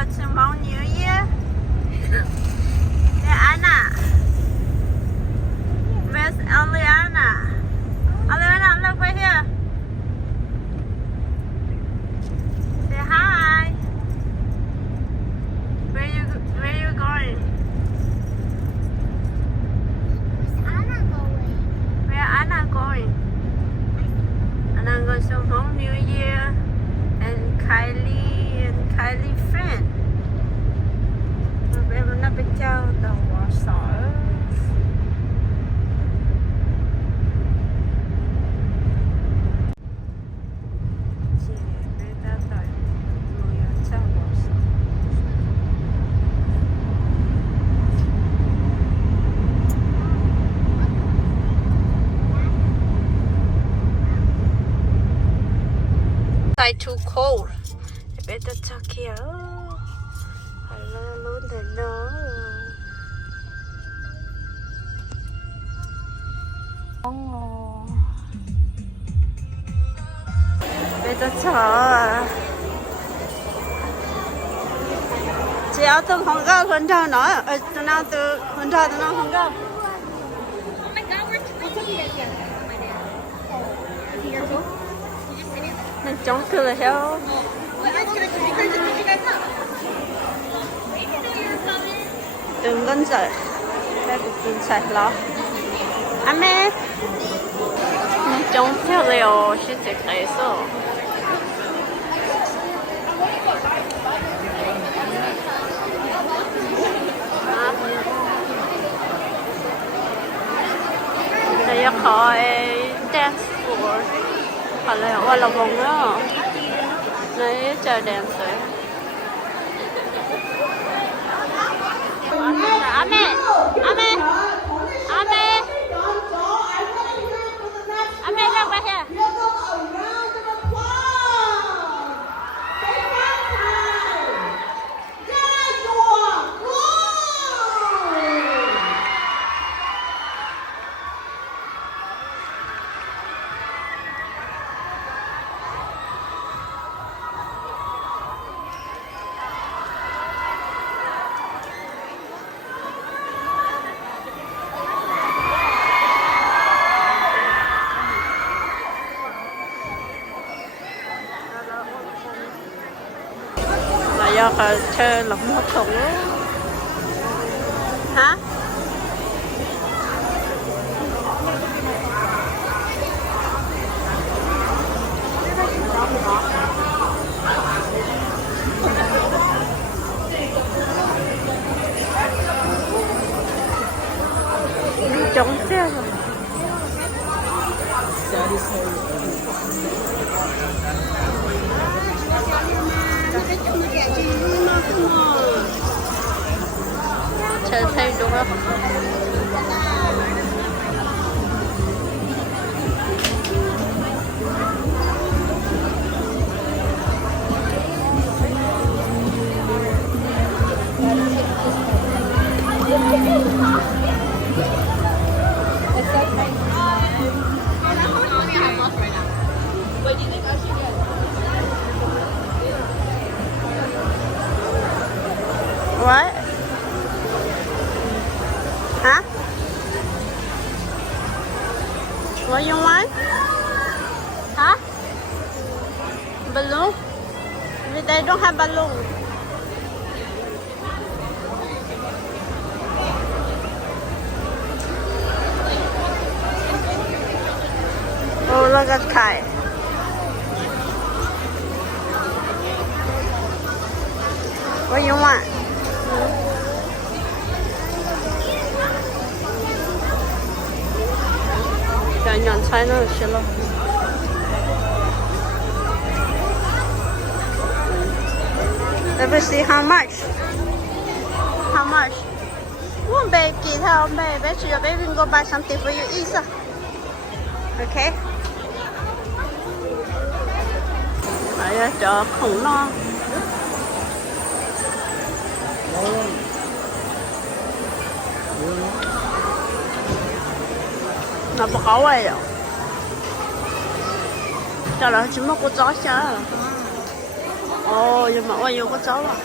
go to Mount New Year? Yeah, Anna. Where's Eliana? Eliana, look right here. Say hi. Where you going? Where Anna going? Anna goes to Mount New Year and Kylie friend. Em nó bên châu đầu Wausau. Chị biết ta tới người ở châu Wausau. It's too cold. I better tuck here. Hello, hello. Oh. Better tuck. Chị áo tôi không có con trâu nữa. Tôi nào từ con trâu tôi nào không có. Oh my God, we're taking it again. My dad. Is he here too? You just sitting? Nên chống cứ là heo. Well, I was gonna just pick you guys up. We didn't know you were coming. Đừng con sợ. Đây là đừng chạy lo. Mẹ. Nên chống theo liệu sẽ chỉ cái số. Đây là khỏi dance floor. Hoặc là qua là vòng đó. Đấy chờ đèn sưởi. Ame. Look right here. Do chơi lỏng một thùng hả? Chống xe rồi. Chờ thêm đúng không? What? Huh? What you want? Huh? Balloon? They don't have balloon. Oh, look at Kai. What you want? Nhận sai nó sẽ lo. Let me see how much. How much? One baby, tell baby, bet your baby can go buy something for you, Isa. Okay? Đấy, cho khủng lo. 나 무거워요. 자, 나 지금 먹고 짜자. 이거 요거 짜라.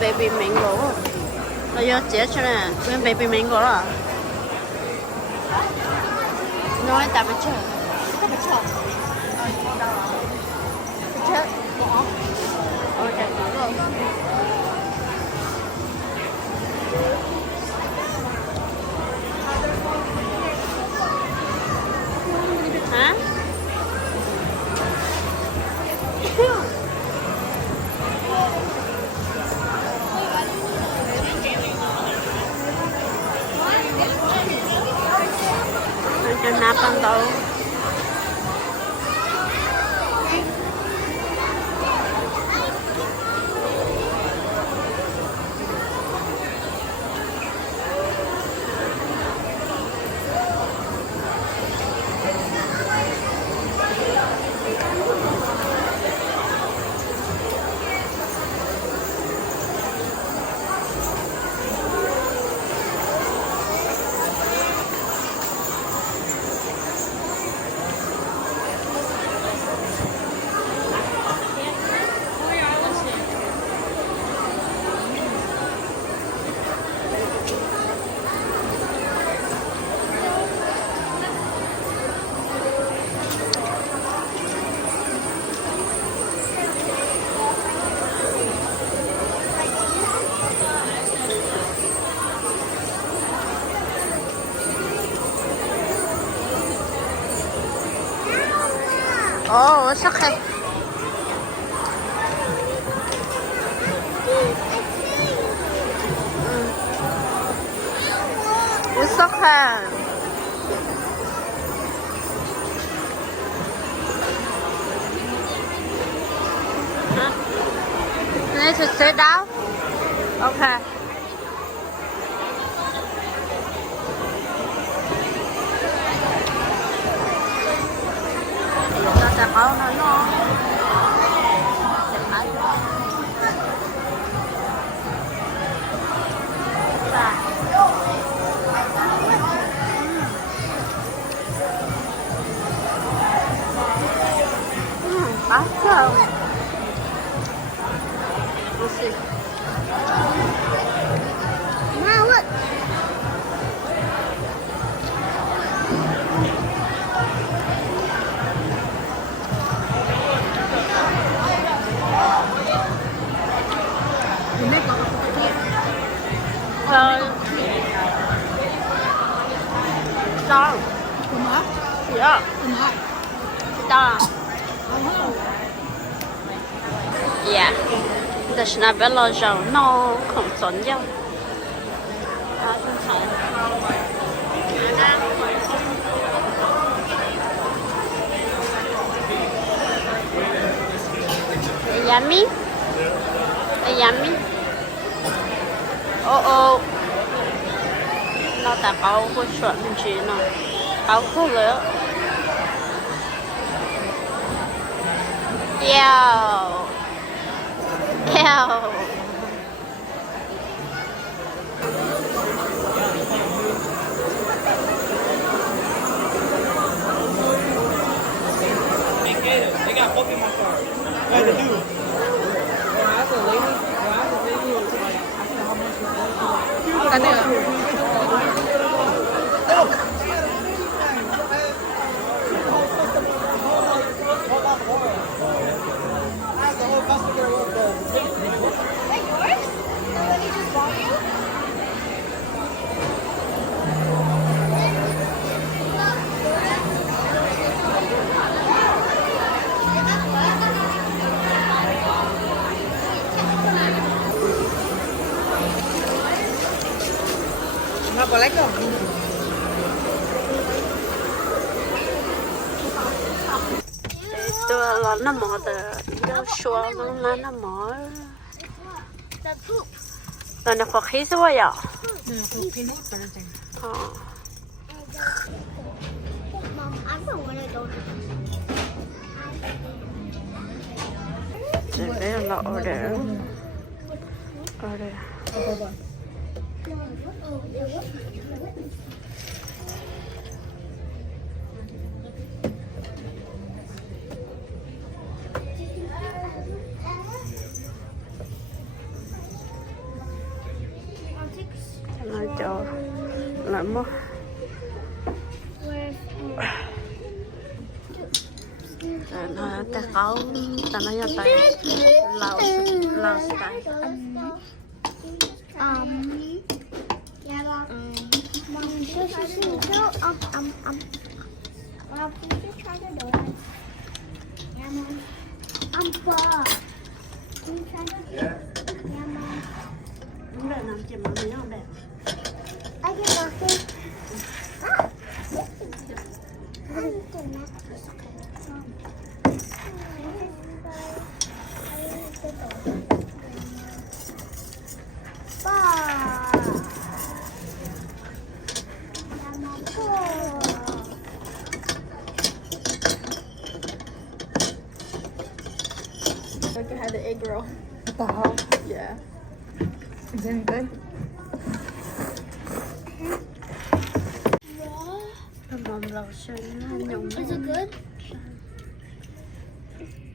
baby mango. Nó giờ chết cho nè, bên baby mango rồi. Nói tại bên chơi. Tại bên chơi. Chết. Ôi trời ơi. Hả? Cho nắp ăn đâu. Oh, it's okay. It's okay. Huh? You need to sit down? Okay. Sẽ có nó ngon. Awesome. Let's see. Now look. Down. Yeah. Down. Yeah. There's not a lot of no concern. Yummy? Yummy? Oh. Nó đã có cái chuẩn gì nó có khô nữa. Yo. They got Pokemon cards. What to do? That's a lady. That's a lady. Nó có lách không? Tôi sure là nó mỏ từ do sure luôn là nó mỏ The poop. là nó khó khí số vậy Mom, I don't want to go to đây là order nói cho làm mất nó ta khâu ta nói cho tay lao tay Yeah, Mom, just so, Mom, can you just try the donut? Yeah, Mom. Can you try the Yeah, Mom. đúng rồi làm chìm mình nó đẹp I can walk it. Look, I had the egg roll. What the hell? Yeah. Is it any good? Cái mồm lẩu xanh nó nhung. Is it good?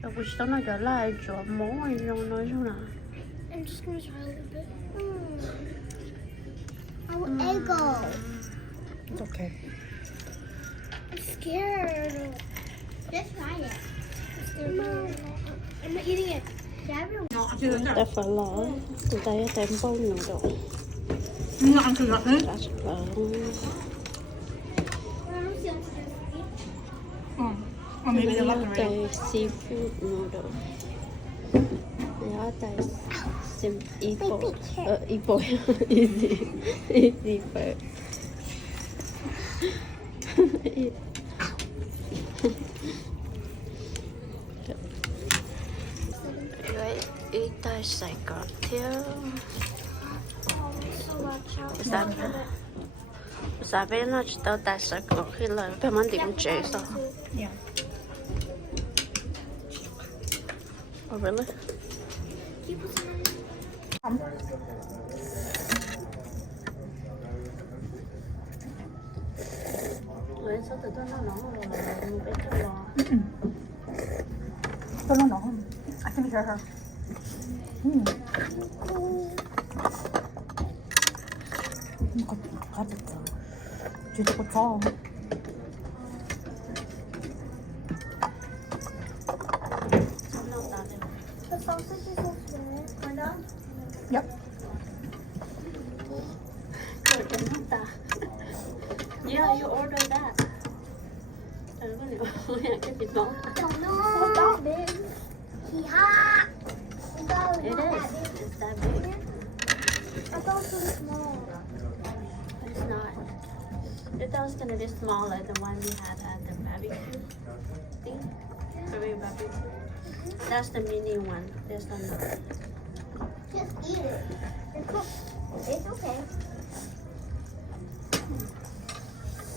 Đâu có sao nó trở lại chỗ món này đâu nói sao nào. I'm just gonna try a little bit. Our eggo. It's okay. I'm scared. Just try it. I'm not eating it. Ta phải lỡ từ tay tem bao nhiêu độ. Nó ăn thử lắm đấy. Ta sẽ lỡ. Maybe they're left and right. Tay seafood noodle. Giá tay sim ipo. Ipo. Easy bird. Rồi ít tay sài gọt thiếu. Sao bên nó chỉ tao tay sài gọt khi là phải mang điểm chế sao? Yeah. Oh really? Vậy sao từ từ nó nóng rồi mình phải cho lò. Don't know. I can hear her. 가졌다. 쥐도 고쳐. The sausage is so small. Kinda. Yep. Yeah, you ordered that. Cái thịt ngon. Oh no. It's that big. Yeah. It is. It's that big. I thought it was small. It's not. I thought it was gonna be smaller than one we had at the barbecue thing. Korean barbecue. That's the mini one. This one not. Just eat it. It's cooked. It's okay.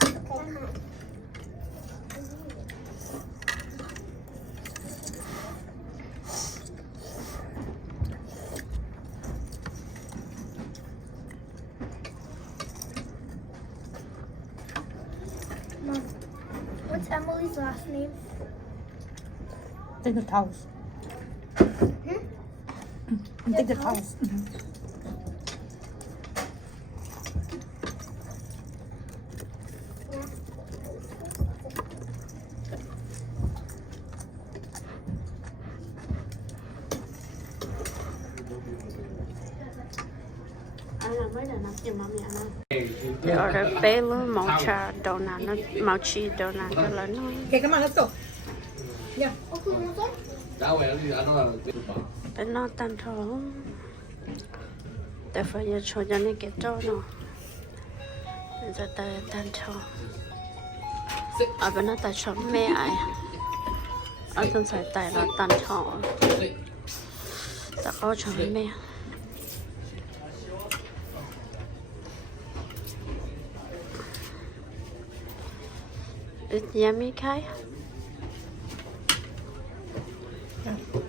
Okay, honey. Mom, what's Emily's last name? Take the towels. Take the towels. Mới là nó chìm vào miệng nó. Rồi cái bé luôn màu trà donut nó màu chi donut nó lớn nó. Okay, come on, let's go. Yeah. Okay, okay. Bên nó tan thở. Tại phải giờ cho nó cái cho nó. Giờ ta tan thở. Ở bên nó ta cho mẹ ai. ở thân sải tài là tàn thọ ta có cho mẹ ít yummy kai Yeah.